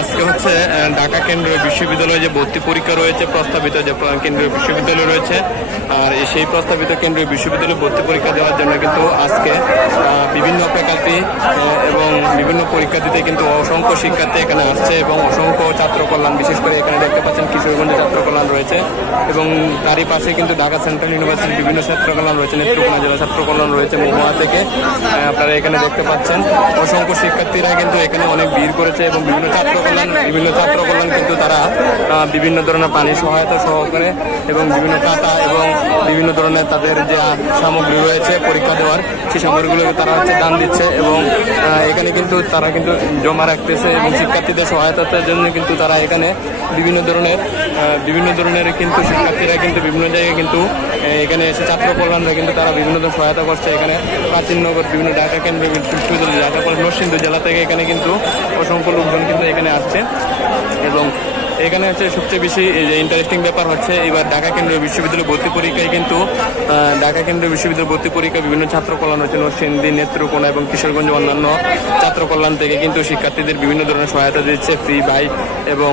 আজকে হচ্ছে ঢাকা কেন্দ্রীয় বিশ্ববিদ্যালয়ে যে ভর্তি পরীক্ষা রয়েছে, প্রস্তাবিত যে কেন্দ্রীয় বিশ্ববিদ্যালয় রয়েছে, আর সেই প্রস্তাবিত কেন্দ্রীয় বিশ্ববিদ্যালয়ে ভর্তি পরীক্ষা দেওয়ার জন্য কিন্তু আজকে বিভিন্ন ফ্যাকাল্টি এবং বিভিন্ন পরীক্ষার্থীতে কিন্তু অসংখ্য শিক্ষার্থী এখানে আসছে এবং অসংখ্য ছাত্র কল্যাণ, বিশেষ করে এখানে দেখতে পাচ্ছেন কিশোরগঞ্জে ছাত্র কল্যাণ রয়েছে এবং তারই পাশে কিন্তু ঢাকা সেন্ট্রাল ইউনিভার্সিটির বিভিন্ন ছাত্র কল্যাণ রয়েছে, নেত্রকোনা জেলা ছাত্র কল্যাণ রয়েছে মহুয়া থেকে। আপনারা এখানে দেখতে পাচ্ছেন অসংখ্য শিক্ষার্থীরা কিন্তু এখানে অনেক ভিড় করেছে এবং বিভিন্ন ছাত্র কল্যাণ কিন্তু তারা বিভিন্ন ধরনের পানি সহায়তা সহকারে এবং বিভিন্ন খাতা এবং বিভিন্ন ধরনের তাদের যে সামগ্রী রয়েছে পরীক্ষা দেওয়ার, সেই সামগ্রীগুলোকে তারা দান দিচ্ছে এবং এখানে কিন্তু তারা কিন্তু জমা রাখতেছে এবং শিক্ষার্থীদের সহায়তার জন্য কিন্তু তারা এখানে বিভিন্ন ধরনের কিন্তু শিক্ষার্থীরা কিন্তু বিভিন্ন জায়গায় কিন্তু এখানে এসে ছাত্র কল্যাণরা কিন্তু তারা বিভিন্ন ধরনের সহায়তা করছে। এখানে প্রাচীননগর বিভিন্ন ঢাকা কেন্দ্রীয় বিশ্ববিদ্যালয়, ঢাকা নরসিংদী জেলা থেকে এখানে কিন্তু অসংখ্য লোকজন কিন্তু এখানে আসছে এবং এখানে হচ্ছে সবচেয়ে বেশি যে ইন্টারেস্টিং ব্যাপার হচ্ছে এবার ঢাকা কেন্দ্রীয় বিশ্ববিদ্যালয় ভর্তি পরীক্ষায় কিন্তু বিভিন্ন ছাত্র কল্যাণ হচ্ছে নরসিংদী, নেত্রকোনা এবং কিশোরগঞ্জ অন্যান্য ছাত্র কল্যাণ থেকে কিন্তু শিক্ষার্থীদের বিভিন্ন ধরনের সহায়তা দিচ্ছে, ফ্রি বাইক এবং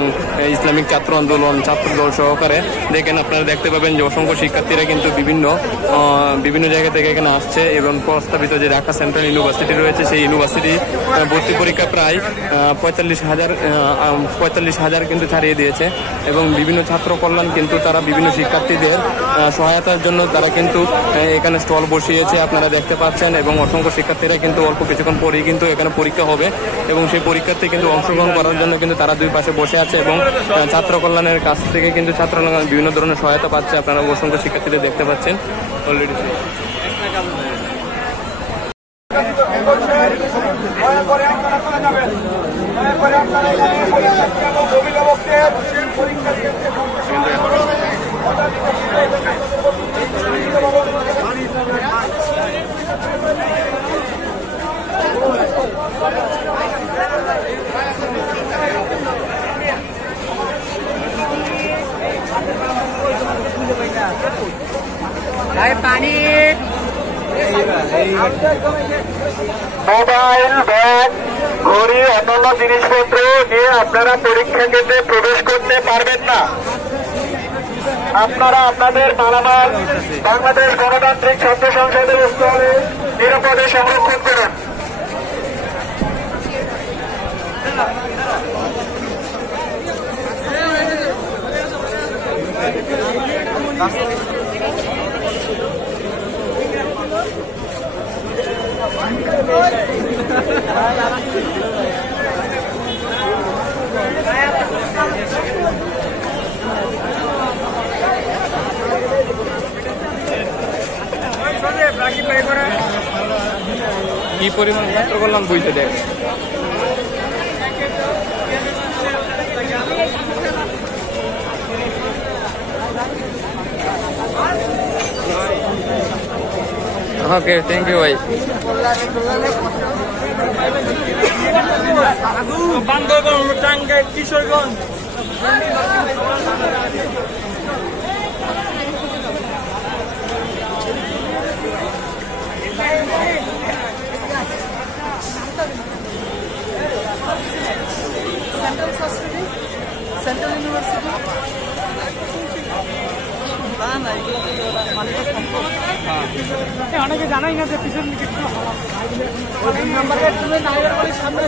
ইসলামিক ছাত্র আন্দোলন, ছাত্রদল সহকারে। দেখেন, আপনারা দেখতে পাবেন যে অসংখ্য শিক্ষার্থীরা কিন্তু বিভিন্ন জায়গা থেকে এখানে আসছে এবং প্রস্তাবিত যে ঢাকা সেন্ট্রাল ইউনিভার্সিটি রয়েছে, সেই ইউনিভার্সিটি ভর্তি পরীক্ষা প্রায় 45,000 কিন্তু ছাড়িয়ে দিয়েছে এবং বিভিন্ন ছাত্র কল্যাণ কিন্তু তারা বিভিন্ন শিক্ষার্থীদের সহায়তার জন্য তারা কিন্তু এখানে স্টল বসিয়েছে, আপনারা দেখতে পাচ্ছেন এবং অসংখ্য শিক্ষার্থীরা কিন্তু অল্প কিছুক্ষণ পরেই কিন্তু এখানে পরীক্ষা হবে এবং সেই পরীক্ষাতে কিন্তু অংশগ্রহণ করার জন্য কিন্তু তারা দুই পাশে বসে আছে এবং ছাত্র কল্যাণের কাছ থেকে কিন্তু ছাত্র কল্যাণ বিভিন্ন ধরনের সহায়তা পাচ্ছে। আপনারা অসংখ্য শিক্ষার্থীদের দেখতে পাচ্ছেন অলরেডি। পানি মোবাইল, ব্যাগ, ঘড়ি, অন্যান্য জিনিসপত্র নিয়ে আপনারা পরীক্ষা কেন্দ্রে প্রবেশ করতে পারবেন না। আপনারা আপনাদের মালামাল বাংলাদেশ গণতান্ত্রিক ছাত্র সংসদের স্থলে নিরাপদে সংরক্ষণ করুন। কি পরিমাণ ছাত্র কল্যাণ বইতে দেয় ওকে, থ্যাংক ইউ ভাই। বান্দরবান, টাঙ্গাইল, কিশোরগঞ্জ সেন্ট্রাল ইউনিভার্সিটি অনেকে জানাই না যে পিছন দিকে সামনে